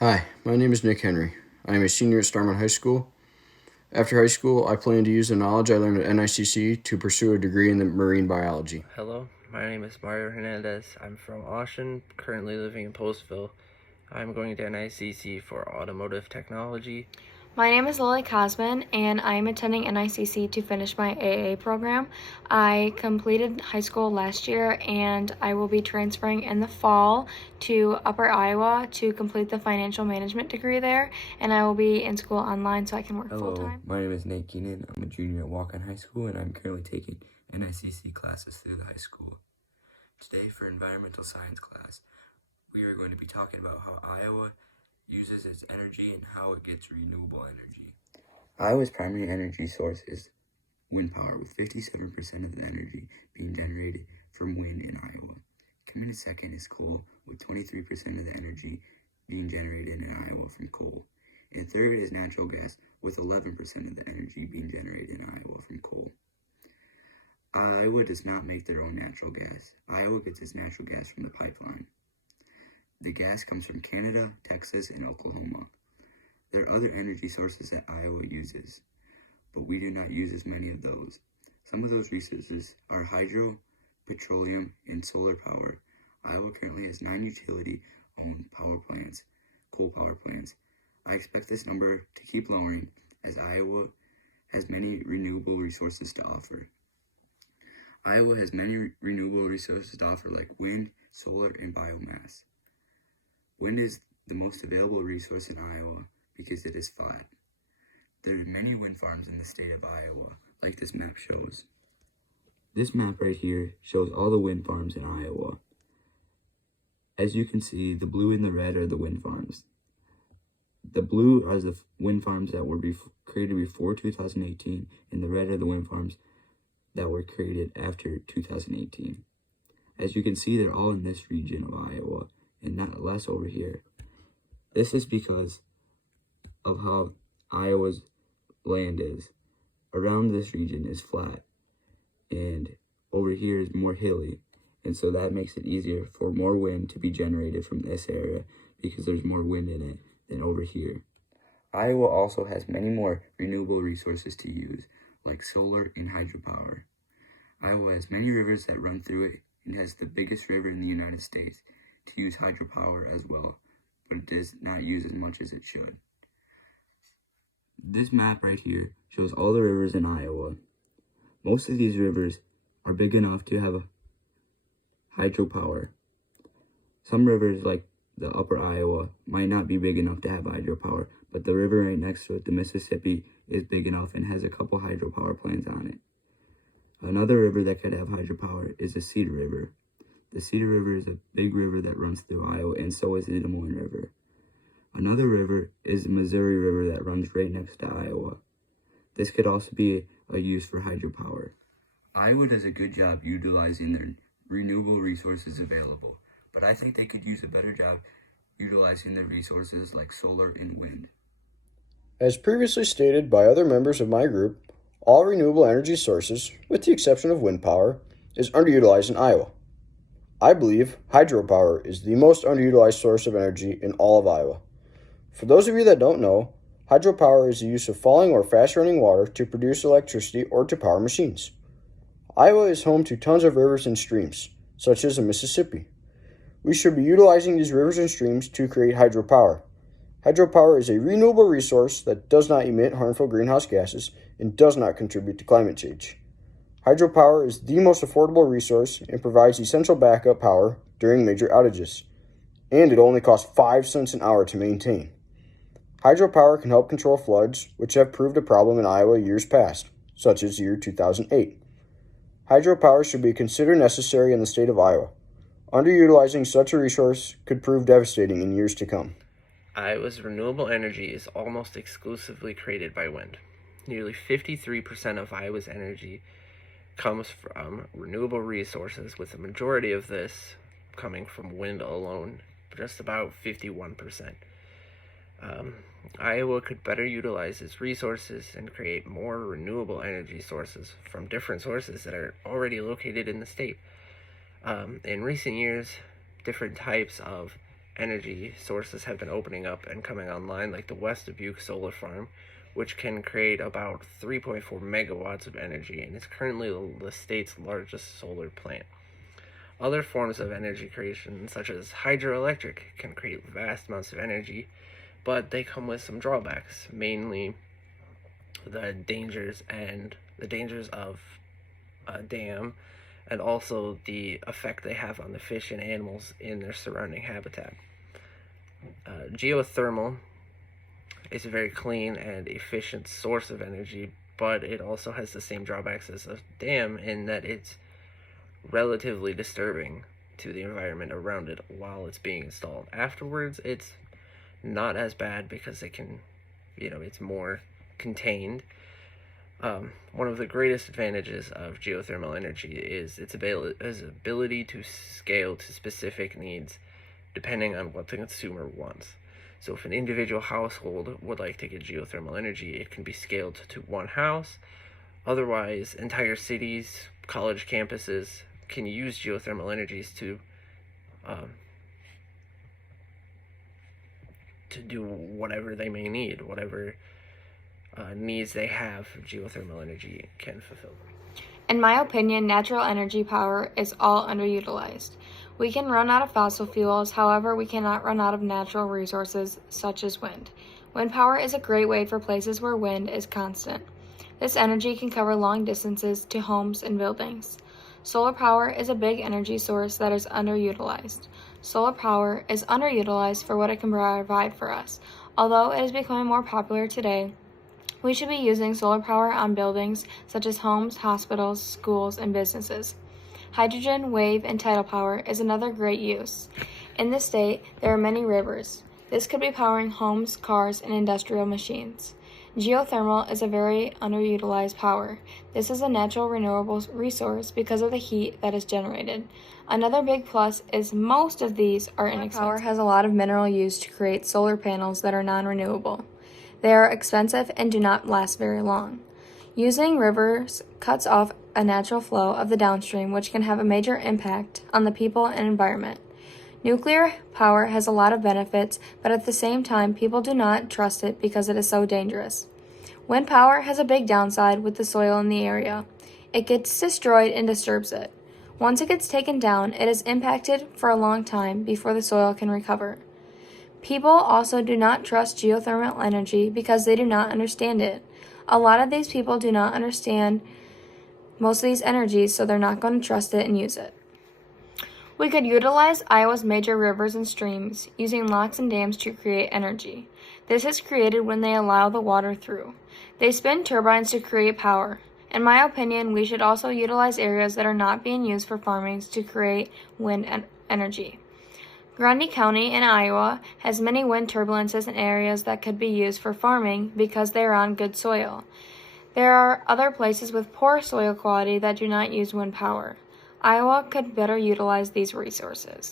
Hi, my name is Nick Henry. I am a senior at Starmont High School. After high school, I plan to use the knowledge I learned at NICC to pursue a degree in the marine biology. Hello, my name is Mario Hernandez. I'm from Austin, currently living in Postville. I'm going to NICC for automotive technology. My name is Lily Cosman, and I am attending NICC to finish my AA program. I completed high school last year, and I will be transferring in the fall to Upper Iowa to complete the financial management degree there, and I will be in school online so I can work full time. My name is Nate Keenan. I'm a junior at Walk-On High School, and I'm currently taking NICC classes through the high school. Today, for environmental science class, we are going to be talking about how Iowa uses its energy and how it gets renewable energy. Iowa's primary energy source is wind power, with 57% of the energy being generated from wind in Iowa. Coming in second is coal, with 23% of the energy being generated in Iowa from coal. And third is natural gas, with 11% of the energy being generated in Iowa from coal. Iowa does not make their own natural gas. Iowa gets its natural gas from the pipeline. The gas comes from Canada, Texas, and Oklahoma. There are other energy sources that Iowa uses, but we do not use as many of those. Some of those resources are hydro, petroleum, and solar power. Iowa currently has 9 utility-owned power plants, coal power plants. I expect this number to keep lowering as Iowa has many renewable resources to offer. Iowa has many renewable resources to offer like wind, solar, and biomass. Wind is the most available resource in Iowa because it is flat. There are many wind farms in the state of Iowa, like this map shows. This map right here shows all the wind farms in Iowa. As you can see, the blue and the red are the wind farms. The blue are the wind farms that were created before 2018, and the red are the wind farms that were created after 2018. As you can see, they're all in this region of Iowa, and not less over here. This is because of how Iowa's land is. Around this region is flat, and over here is more hilly, and so that makes it easier for more wind to be generated from this area because there's more wind in it than over here. Iowa also has many more renewable resources to use, like solar and hydropower. Iowa has many rivers that run through it and has the biggest river in the United States to use hydropower as well, but it does not use as much as it should. This map right here shows all the rivers in Iowa. Most of these rivers are big enough to have hydropower. Some rivers, like the upper Iowa, might not be big enough to have hydropower, but the river right next to it, the Mississippi, is big enough and has a couple hydropower plants on it. Another river that could have hydropower is the Cedar River. The Cedar River is a big river that runs through Iowa, and so is the Des Moines River. Another river is the Missouri River that runs right next to Iowa. This could also be a use for hydropower. Iowa does a good job utilizing their renewable resources available, but I think they could use a better job utilizing their resources like solar and wind. As previously stated by other members of my group, all renewable energy sources, with the exception of wind power, is underutilized in Iowa. I believe hydropower is the most underutilized source of energy in all of Iowa. For those of you that don't know, hydropower is the use of falling or fast-running water to produce electricity or to power machines. Iowa is home to tons of rivers and streams, such as the Mississippi. We should be utilizing these rivers and streams to create hydropower. Hydropower is a renewable resource that does not emit harmful greenhouse gases and does not contribute to climate change. Hydropower is the most affordable resource and provides essential backup power during major outages, and it only costs 5 cents an hour to maintain. Hydropower can help control floods, which have proved a problem in Iowa years past, such as the year 2008. Hydropower should be considered necessary in the state of Iowa. Underutilizing such a resource could prove devastating in years to come. Iowa's renewable energy is almost exclusively created by wind. Nearly 53% of Iowa's energy comes from renewable resources, with the majority of this coming from wind alone, just about 51%. Iowa could better utilize its resources and create more renewable energy sources from different sources that are already located in the state. In recent years, different types of energy sources have been opening up and coming online, like the West Dubuque Solar Farm, which can create about 3.4 megawatts of energy and is currently the state's largest solar plant. Other forms of energy creation, such as hydroelectric, can create vast amounts of energy, but they come with some drawbacks, mainly the dangers of a dam, and also the effect they have on the fish and animals in their surrounding habitat. Geothermal is a very clean and efficient source of energy, but it also has the same drawbacks as a dam in that it's relatively disturbing to the environment around it while it's being installed. Afterwards, it's not as bad because it can, it's more contained. One of the greatest advantages of geothermal energy is its ability to scale to specific needs depending on what the consumer wants. So if an individual household would like to get geothermal energy, it can be scaled to one house. Otherwise, entire cities, college campuses can use geothermal energies to do whatever they may need, whatever needs they have, geothermal energy can fulfill. In my opinion, natural energy power is all underutilized. We can run out of fossil fuels, however, we cannot run out of natural resources such as wind. Wind power is a great way for places where wind is constant. This energy can cover long distances to homes and buildings. Solar power is a big energy source that is underutilized. Solar power is underutilized for what it can provide for us. Although it is becoming more popular today, we should be using solar power on buildings such as homes, hospitals, schools, and businesses. Hydrogen, wave, and tidal power is another great use. In this state, there are many rivers. This could be powering homes, cars, and industrial machines. Geothermal is a very underutilized power. This is a natural renewable resource because of the heat that is generated. Another big plus is most of these are inexpensive. Power has a lot of mineral used to create solar panels that are non-renewable. They are expensive and do not last very long. Using rivers cuts off a natural flow of the downstream, which can have a major impact on the people and environment. Nuclear power has a lot of benefits, but at the same time, people do not trust it because it is so dangerous. Wind power has a big downside with the soil in the area. It gets destroyed and disturbs it. Once it gets taken down, it is impacted for a long time before the soil can recover. People also do not trust geothermal energy because they do not understand it. A lot of these people do not understand most of these energies, so they're not going to trust it and use it. We could utilize Iowa's major rivers and streams using locks and dams to create energy. This is created when they allow the water through. They spin turbines to create power. In my opinion, we should also utilize areas that are not being used for farming to create wind energy. Grundy County in Iowa has many wind turbulences in areas that could be used for farming because they are on good soil. There are other places with poor soil quality that do not use wind power. Iowa could better utilize these resources.